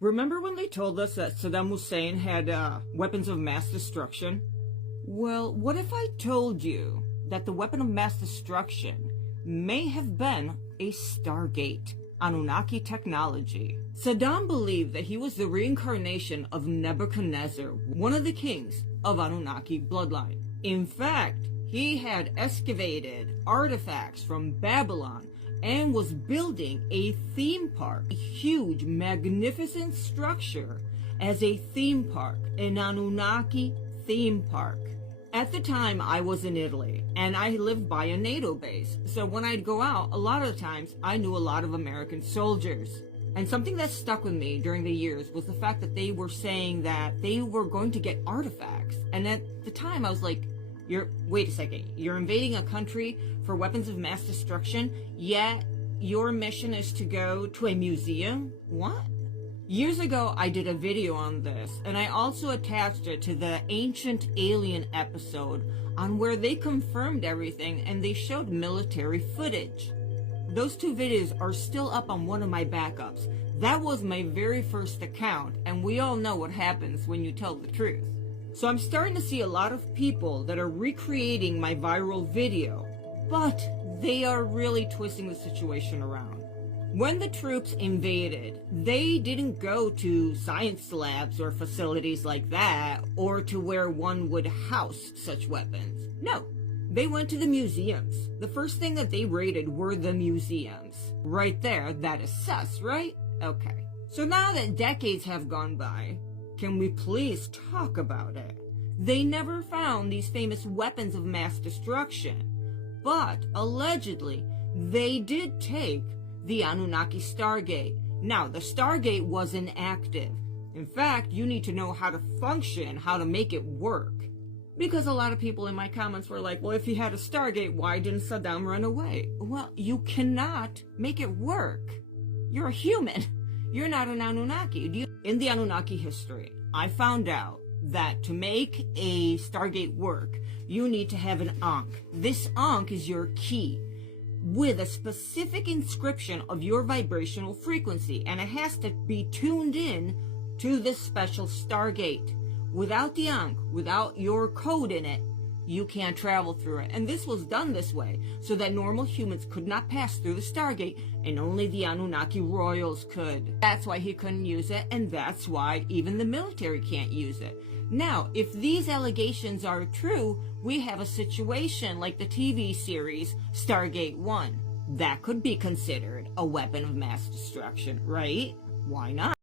Remember when they told us that Saddam Hussein had weapons of mass destruction? Well, what if I told you that the weapon of mass destruction may have been a Stargate, Anunnaki technology? Saddam believed that he was the reincarnation of Nebuchadnezzar, one of the kings of Anunnaki bloodline. In fact, he had excavated artifacts from Babylon and was building a theme park, a huge, magnificent structure as a theme park, an Anunnaki theme park. At the time, I was in Italy, and I lived by a NATO base, so when I'd go out, a lot of the times, I knew a lot of American soldiers. And something that stuck with me during the years was the fact that they were saying that they were going to get artifacts. And at the time, I was like, wait a second, you're invading a country for weapons of mass destruction, yet your mission is to go to a museum? What? Years ago, I did a video on this, and I also attached it to the Ancient Alien episode on where they confirmed everything and they showed military footage. Those two videos are still up on one of my backups. That was my very first account, and we all know what happens when you tell the truth. So I'm starting to see a lot of people that are recreating my viral video, but they are really twisting the situation around. When the troops invaded, they didn't go to science labs or facilities like that, or to where one would house such weapons. No, they went to the museums. The first thing that they raided were the museums. Right there, that is sus, right? Okay. So now that decades have gone by, can we please talk about it? They never found these famous weapons of mass destruction, but allegedly, they did take the Anunnaki Stargate. Now, the Stargate wasn't active. In fact, you need to know how to function, how to make it work. Because a lot of people in my comments were like, well, if he had a Stargate, why didn't Saddam run away? Well, you cannot make it work. You're a human. You're not an Anunnaki. In the Anunnaki history, I found out that to make a Stargate work, you need to have an Ankh. This Ankh is your key with a specific inscription of your vibrational frequency, and it has to be tuned in to this special Stargate. Without the Ankh, without your code in it, you can't travel through it. And this was done this way so that normal humans could not pass through the Stargate, and only the Anunnaki royals could. That's why he couldn't use it, and that's why even the military can't use it. Now, if these allegations are true, we have a situation like the TV series Stargate 1. That could be considered a weapon of mass destruction, right? Why not?